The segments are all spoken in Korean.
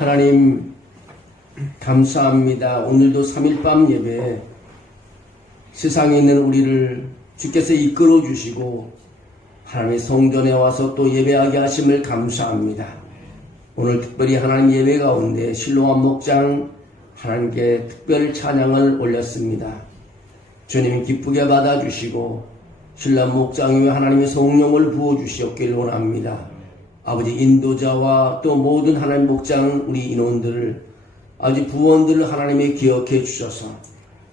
하나님 감사합니다. 오늘도 3일밤 예배 세상에 있는 우리를 주께서 이끌어 주시고 하나님의 성전에 와서 또 예배하게 하심을 감사합니다. 오늘 특별히 하나님 예배 가운데 실로암 목장 하나님께 특별 찬양을 올렸습니다. 주님 기쁘게 받아주시고 신랑 목장이 하나님의 성령을 부어주시옵길 원합니다. 아버지 인도자와 또 모든 하나님 목장 우리 인원들을 아버지 부원들을 하나님이 기억해 주셔서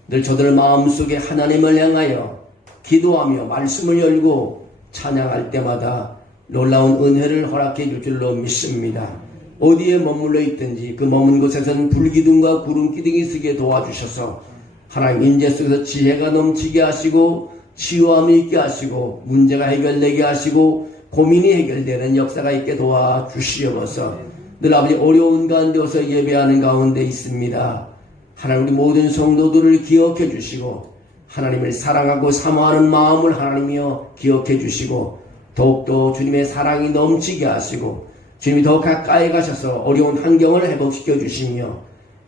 늘 저들 마음속에 하나님을 향하여 기도하며 말씀을 열고 찬양할 때마다 놀라운 은혜를 허락해 줄 줄로 믿습니다. 어디에 머물러 있든지 그 머문 곳에서는 불기둥과 구름기둥이 쓰게 도와주셔서 하나님 인재 속에서 지혜가 넘치게 하시고 치유함이 있게 하시고 문제가 해결되게 하시고 고민이 해결되는 역사가 있게 도와주시옵소서. 늘 아버지 어려운 가운데서 예배하는 가운데 있습니다. 하나님 우리 모든 성도들을 기억해 주시고 하나님을 사랑하고 사모하는 마음을 하나님이여 기억해 주시고 더욱더 주님의 사랑이 넘치게 하시고 주님이 더 가까이 가셔서 어려운 환경을 회복시켜 주시며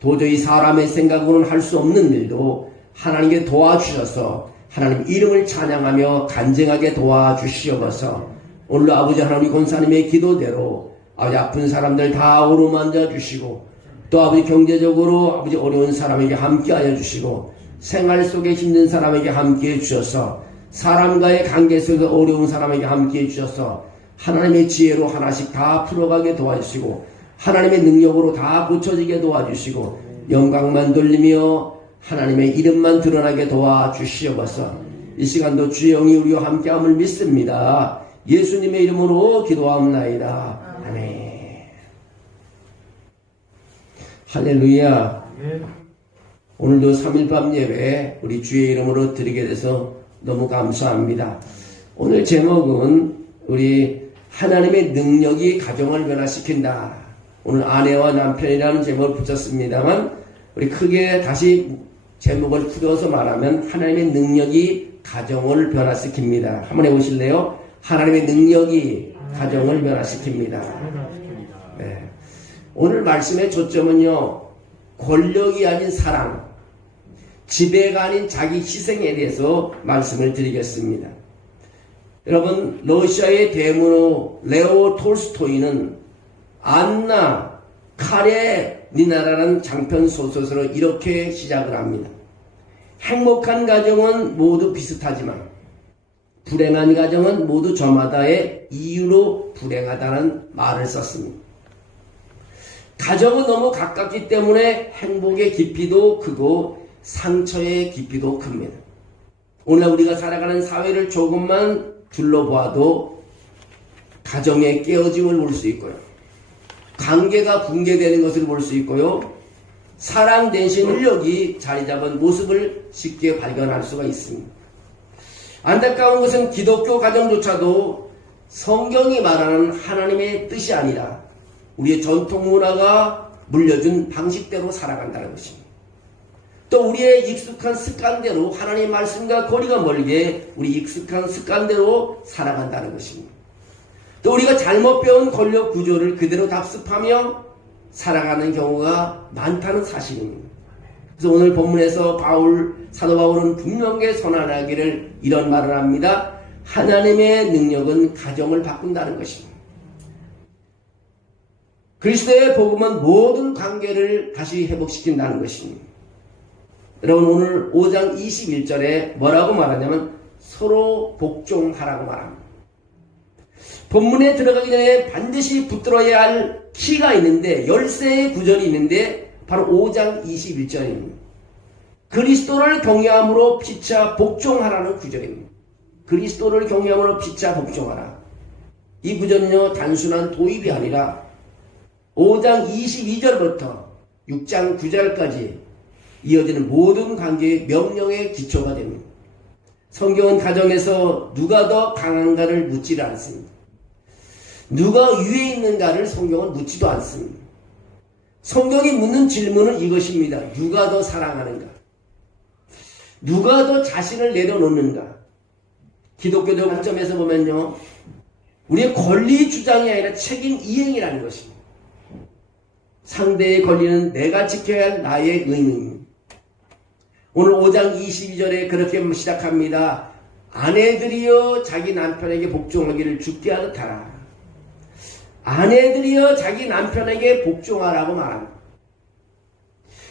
도저히 사람의 생각으로는 할 수 없는 일도 하나님께 도와주셔서 하나님 이름을 찬양하며 간증하게 도와주시옵소서. 오늘도 아버지 하나님 권사님의 기도대로 아버지 아픈 사람들 다 어루만져 주시고 또 아버지 경제적으로 아버지 어려운 사람에게 함께하여 주시고 생활 속에 힘든 사람에게 함께해 주셔서 사람과의 관계 속에서 어려운 사람에게 함께해 주셔서 하나님의 지혜로 하나씩 다 풀어가게 도와주시고 하나님의 능력으로 다 고쳐지게 도와주시고 영광만 돌리며 하나님의 이름만 드러나게 도와주시옵소서. 이 시간도 주의 영이 우리와 함께함을 믿습니다. 예수님의 이름으로 기도하옵나이다. 아멘. 할렐루야. 오늘도 3일밤 예배 우리 주의 이름으로 드리게 돼서 너무 감사합니다. 오늘 제목은 우리 하나님의 능력이 가정을 변화시킨다. 오늘 아내와 남편이라는 제목을 붙였습니다만 우리 크게 다시 제목을 풀어서 말하면 하나님의 능력이 가정을 변화시킵니다. 한번 해보실래요? 하나님의 능력이 가정을 변화시킵니다. 네. 오늘 말씀의 초점은요, 권력이 아닌 사랑, 지배가 아닌 자기 희생에 대해서 말씀을 드리겠습니다. 여러분, 러시아의 대문호 레오 톨스토이는 안나 카레니나라는 장편 소설으로 이렇게 시작을 합니다. 행복한 가정은 모두 비슷하지만 불행한 가정은 모두 저마다의 이유로 불행하다는 말을 썼습니다. 가정은 너무 가깝기 때문에 행복의 깊이도 크고 상처의 깊이도 큽니다. 오늘 우리가 살아가는 사회를 조금만 둘러봐도 가정의 깨어짐을 볼 수 있고요. 관계가 붕괴되는 것을 볼 수 있고요. 사랑 대신 권력이 자리 잡은 모습을 쉽게 발견할 수가 있습니다. 안타까운 것은 기독교 가정조차도 성경이 말하는 하나님의 뜻이 아니라 우리의 전통 문화가 물려준 방식대로 살아간다는 것입니다. 또 우리의 익숙한 습관대로 하나님의 말씀과 거리가 멀게 우리 익숙한 습관대로 살아간다는 것입니다. 또 우리가 잘못 배운 권력 구조를 그대로 답습하며 살아가는 경우가 많다는 사실입니다. 그래서 오늘 본문에서 사도 바울은 분명하게 선언하기를 이런 말을 합니다. 하나님의 능력은 가정을 바꾼다는 것입니다. 그리스도의 복음은 모든 관계를 다시 회복시킨다는 것입니다. 여러분 오늘 5장 21절에 뭐라고 말하냐면 서로 복종하라고 말합니다. 본문에 들어가기 전에 반드시 붙들어야 할 키가 있는데 열쇠의 구절이 있는데 바로 5장 21절입니다. 그리스도를 경외함으로 피차 복종하라는 구절입니다. 그리스도를 경외함으로 피차 복종하라. 이 구절은요 단순한 도입이 아니라 5장 22절부터 6장 9절까지 이어지는 모든 관계의 명령의 기초가 됩니다. 성경은 가정에서 누가 더 강한가를 묻지를 않습니다. 누가 위에 있는가를 성경은 묻지도 않습니다. 성경이 묻는 질문은 이것입니다. 누가 더 사랑하는가? 누가 더 자신을 내려놓는가? 기독교적 관점에서 보면요, 우리의 권리 주장이 아니라 책임 이행이라는 것입니다. 상대에 걸리는 내가 지켜야 할 나의 의무. 오늘 5장 22절에 그렇게 시작합니다. 아내들이여 자기 남편에게 복종하기를 죽게 하듯 하라. 아내들이여 자기 남편에게 복종하라고 말합니다.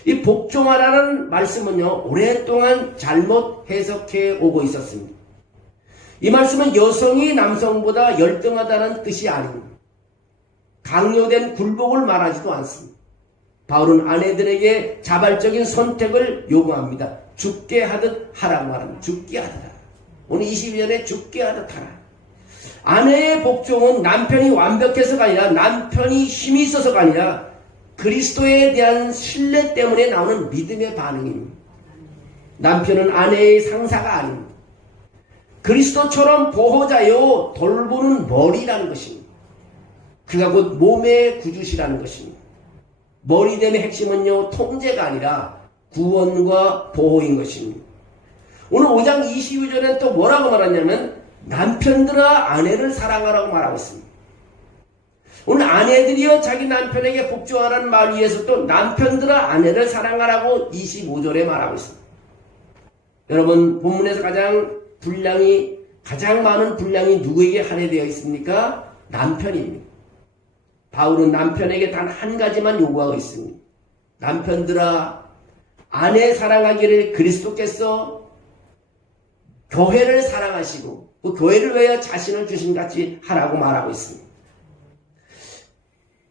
이 복종하라는 말씀은요, 오랫동안 잘못 해석해 오고 있었습니다. 이 말씀은 여성이 남성보다 열등하다는 뜻이 아닙니다. 강요된 굴복을 말하지도 않습니다. 바울은 아내들에게 자발적인 선택을 요구합니다. 죽게 하듯 하라고 말합니다. 죽게 하듯 하라. 오늘 22절에 죽게 하듯 하라. 아내의 복종은 남편이 완벽해서가 아니라 남편이 힘이 있어서가 아니라 그리스도에 대한 신뢰 때문에 나오는 믿음의 반응입니다. 남편은 아내의 상사가 아닙니다. 그리스도처럼 보호자요 돌보는 머리라는 것입니다. 그가 곧 몸의 구주시라는 것입니다. 머리됨의 핵심은요, 통제가 아니라 구원과 보호인 것입니다. 오늘 5장 22절에는 또 뭐라고 말하냐면 남편들아 아내를 사랑하라고 말하고 있습니다. 오늘 아내들이여 자기 남편에게 복종하라는 말 위에서 또 남편들아 아내를 사랑하라고 25절에 말하고 있습니다. 여러분, 본문에서 가장 많은 분량이 누구에게 할애되어 있습니까? 남편입니다. 바울은 남편에게 단 한 가지만 요구하고 있습니다. 남편들아 아내 사랑하기를 그리스도께서 교회를 사랑하시고 그 교회를 위하여 자신을 주신 같이 하라고 말하고 있습니다.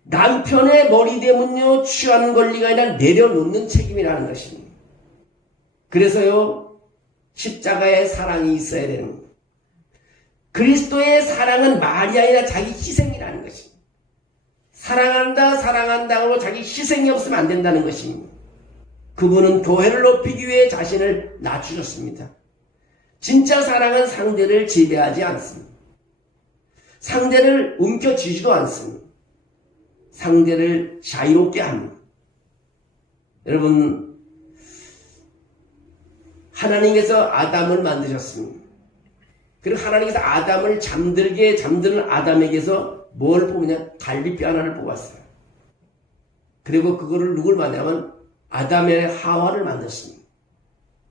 남편의 머리대문요 취하는 권리가 아니라 내려놓는 책임이라는 것입니다. 그래서요 십자가의 사랑이 있어야 되는 겁니다. 그리스도의 사랑은 말이 아니라 자기 희생이라는 것입니다. 사랑한다고 자기 희생이 없으면 안 된다는 것입니다. 그분은 교회를 높이기 위해 자신을 낮추셨습니다. 진짜 사랑은 상대를 지배하지 않습니다. 상대를 움켜쥐지도 않습니다. 상대를 자유롭게 합니다. 여러분, 하나님께서 아담을 만드셨습니다. 그리고 하나님께서 아담을 잠드는 아담에게서 뭘 뽑느냐? 갈비뼈 하나를 뽑았어요. 그리고 그거를 누굴 만드냐면 아담의 하와를 만들었습니다.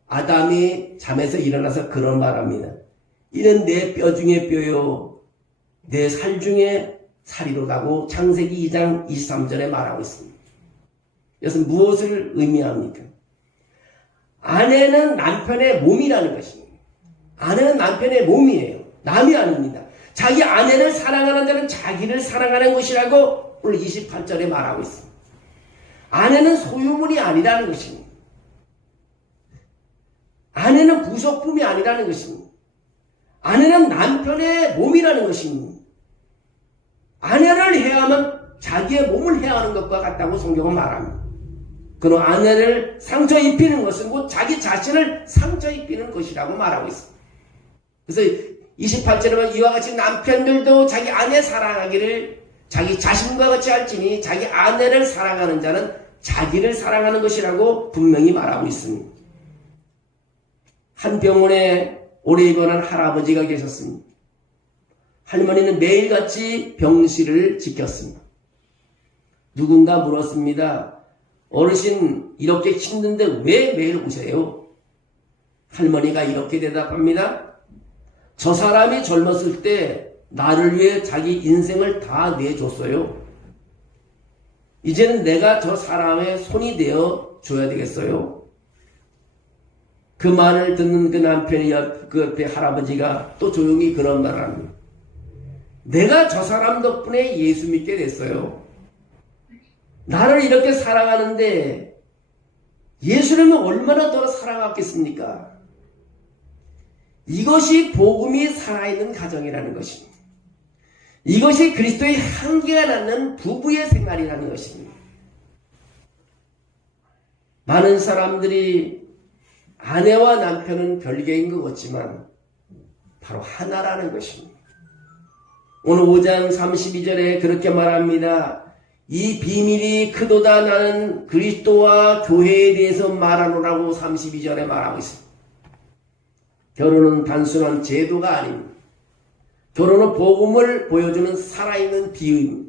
아담이 잠에서 일어나서 그런 말합니다. 이는 내 뼈 중에 뼈요 내 살 중에 살이로다고 창세기 2장 23절에 말하고 있습니다. 이것은 무엇을 의미합니까? 아내는 남편의 몸이라는 것입니다. 아내는 남편의 몸이에요. 남이 아닙니다. 자기 아내를 사랑하는 자는 자기를 사랑하는 것이라고 오늘 28절에 말하고 있습니다. 아내는 소유물이 아니라는 것입니다. 아내는 부속품이 아니라는 것입니다. 아내는 남편의 몸이라는 것입니다. 아내를 해하면 자기의 몸을 해하는 것과 같다고 성경은 말합니다. 그는 아내를 상처 입히는 것은 곧 자기 자신을 상처 입히는 것이라고 말하고 있습니다. 그래서 28절에 보면 이와 같이 남편들도 자기 아내 사랑하기를 자기 자신과 같이 할지니 자기 아내를 사랑하는 자는 자기를 사랑하는 것이라고 분명히 말하고 있습니다. 한 병원에 오래 입원한 할아버지가 계셨습니다. 할머니는 매일같이 병실을 지켰습니다. 누군가 물었습니다. 어르신 이렇게 힘든데 왜 매일 오세요? 할머니가 이렇게 대답합니다. 저 사람이 젊었을 때 나를 위해 자기 인생을 다 내줬어요. 이제는 내가 저 사람의 손이 되어 줘야 되겠어요. 그 말을 듣는 그 남편이 그 옆에 할아버지가 또 조용히 그런 말을 합니다. 내가 저 사람 덕분에 예수 믿게 됐어요. 나를 이렇게 사랑하는데 예수님은 얼마나 더 사랑하겠습니까? 이것이 복음이 살아있는 가정이라는 것입니다. 이것이 그리스도의 향기가 나는 부부의 생활이라는 것입니다. 많은 사람들이 아내와 남편은 별개인 것 같지만 바로 하나라는 것입니다. 오늘 5장 32절에 그렇게 말합니다. 이 비밀이 크도다. 나는 그리스도와 교회에 대해서 말하노라고 32절에 말하고 있습니다. 결혼은 단순한 제도가 아닙니다. 결혼은 복음을 보여주는 살아있는 비유입니다.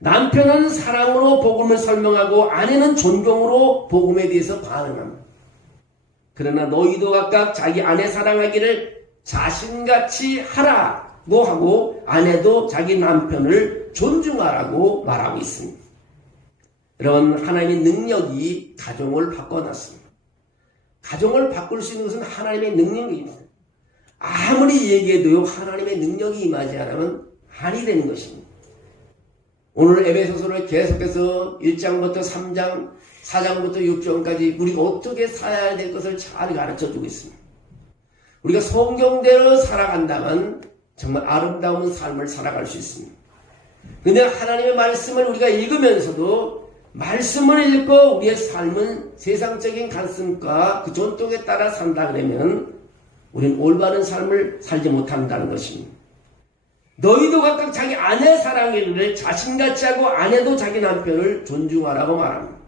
남편은 사랑으로 복음을 설명하고 아내는 존경으로 복음에 대해서 반응합니다. 그러나 너희도 각각 자기 아내 사랑하기를 자신같이 하라고 하고 아내도 자기 남편을 존중하라고 말하고 있습니다. 여러분, 하나님의 능력이 가정을 바꿔놨습니다. 가정을 바꿀 수 있는 것은 하나님의 능력입니다. 아무리 얘기해도요, 하나님의 능력이 임하지 않으면 아니 되는 것입니다. 오늘 에베소서를 계속해서 1장부터 3장, 4장부터 6장까지 우리가 어떻게 살아야 될 것을 잘 가르쳐주고 있습니다. 우리가 성경대로 살아간다면 정말 아름다운 삶을 살아갈 수 있습니다. 그런데 하나님의 말씀을 우리가 읽으면서도 말씀을 읽고 우리의 삶은 세상적인 관습과 그 전통에 따라 산다 그러면 우리는 올바른 삶을 살지 못한다는 것입니다. 너희도 각각 자기 아내 사랑하기를 자신같이 하고 아내도 자기 남편을 존중하라고 말합니다.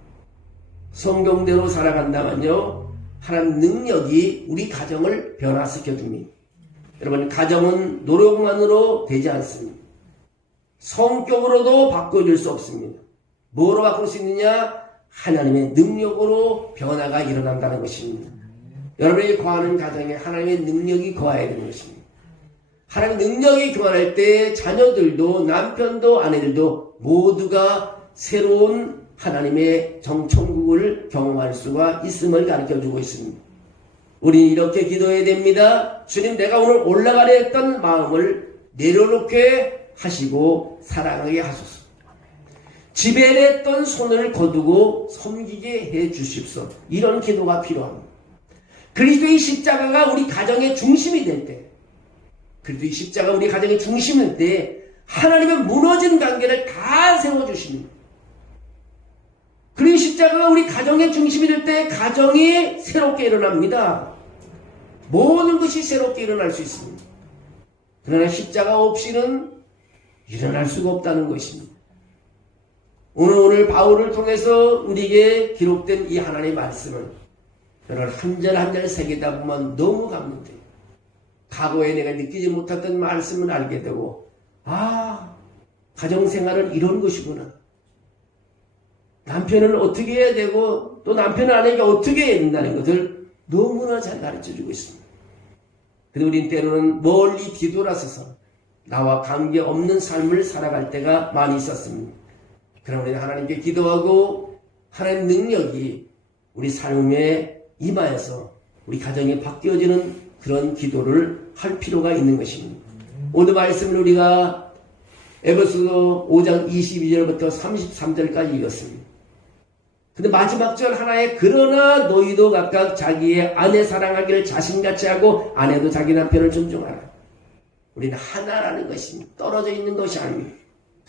성경대로 살아간다면요, 하나님 능력이 우리 가정을 변화시켜 줍니다. 여러분, 가정은 노력만으로 되지 않습니다. 성격으로도 바꿔줄 수 없습니다. 뭐로 바꿀 수 있느냐? 하나님의 능력으로 변화가 일어난다는 것입니다. 여러분이 거하는 가정에 하나님의 능력이 거해야 되는 것입니다. 하나님의 능력이 교환할 때 자녀들도 남편도 아내들도 모두가 새로운 하나님의 정천국을 경험할 수가 있음을 가르쳐주고 있습니다. 우리는 이렇게 기도해야 됩니다. 주님, 내가 오늘 올라가려 했던 마음을 내려놓게 하시고 사랑하게 하소서. 지배했던 손을 거두고 섬기게 해 주십시오. 이런 기도가 필요합니다. 그리스도의 십자가가 우리 가정의 중심이 될 때, 그리스도의 십자가 우리 가정의 중심일 때 하나님의 무너진 관계를 다 세워주십니다. 그리고 십자가가 우리 가정의 중심이 될 때 가정이 새롭게 일어납니다. 모든 것이 새롭게 일어날 수 있습니다. 그러나 십자가 없이는 일어날 수가 없다는 것입니다. 오늘 바울을 통해서 우리에게 기록된 이 하나님의 말씀을 여러분 한 절 한 절 새기다 보면 너무 감동돼요. 과거에 내가 느끼지 못했던 말씀을 알게 되고, 가정생활은 이런 것이구나. 남편을 어떻게 해야 되고 또 남편은 아내에게 어떻게 해야 된다는 것을 너무나 잘 가르쳐주고 있습니다. 그런데 우리는 때로는 멀리 뒤돌아서서 나와 관계없는 삶을 살아갈 때가 많이 있었습니다. 그러나 우리는 하나님께 기도하고 하나님의 능력이 우리 삶에 임하여서 우리 가정이 바뀌어지는 그런 기도를 할 필요가 있는 것입니다. 오늘 말씀을 우리가 에베소서 5장 22절부터 33절까지 읽었습니다. 근데 마지막 절 하나에 그러나 너희도 각각 자기의 아내 사랑하기를 자신같이 하고 아내도 자기 남편을 존중하라. 우리는 하나라는 것입니다. 떨어져 있는 것이 아닙니다.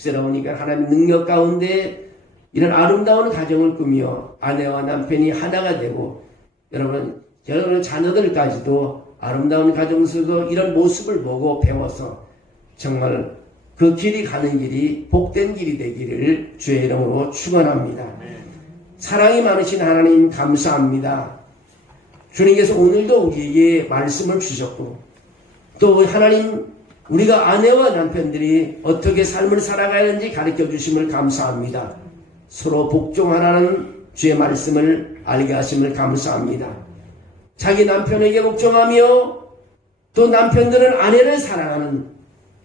그러다 보니까 하나님의 능력 가운데 이런 아름다운 가정을 꾸며 아내와 남편이 하나가 되고 여러분 자녀들까지도 아름다운 가정 속에서 이런 모습을 보고 배워서 정말 그 길이 가는 길이 복된 길이 되기를 주의 이름으로 축원합니다. 사랑이 많으신 하나님 감사합니다. 주님께서 오늘도 우리에게 말씀을 주셨고 또 하나님 우리가 아내와 남편들이 어떻게 삶을 살아가야 하는지 가르쳐 주심을 감사합니다. 서로 복종하라는 주의 말씀을 알게 하심을 감사합니다. 자기 남편에게 복종하며 또 남편들은 아내를 사랑하는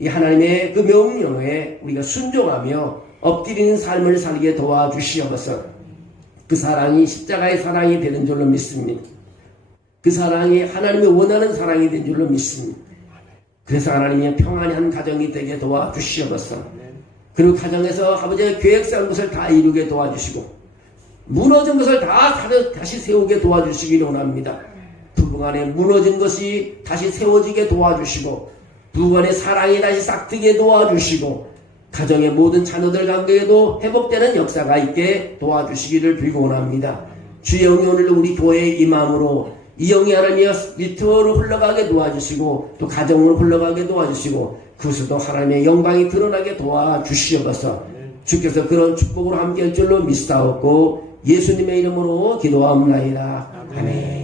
이 하나님의 그 명령에 우리가 순종하며 엎드리는 삶을 살게 도와주시옵소서. 그 사랑이 십자가의 사랑이 되는 줄로 믿습니다. 그 사랑이 하나님이 원하는 사랑이 된 줄로 믿습니다. 그래서 하나님의 평안한 가정이 되게 도와주시옵소서. 그리고 가정에서 아버지의 계획한 것을 다 이루게 도와주시고 무너진 것을 다시 세우게 도와주시기를 원합니다. 부부간에 무너진 것이 다시 세워지게 도와주시고 부부간의 사랑이 다시 싹트게 도와주시고 가정의 모든 자녀들 관계에도 회복되는 역사가 있게 도와주시기를 빌고 원합니다. 주의 영이 오늘 우리 교회에 임함으로 이 영이 하나님의 일터로 흘러가게 도와주시고 또 가정으로 흘러가게 도와주시고 그것도 하나님의 영광이 드러나게 도와주시옵소서. 주께서 그런 축복으로 함께할 줄로 믿사옵고 예수님의 이름으로 기도하옵나이다. 아멘.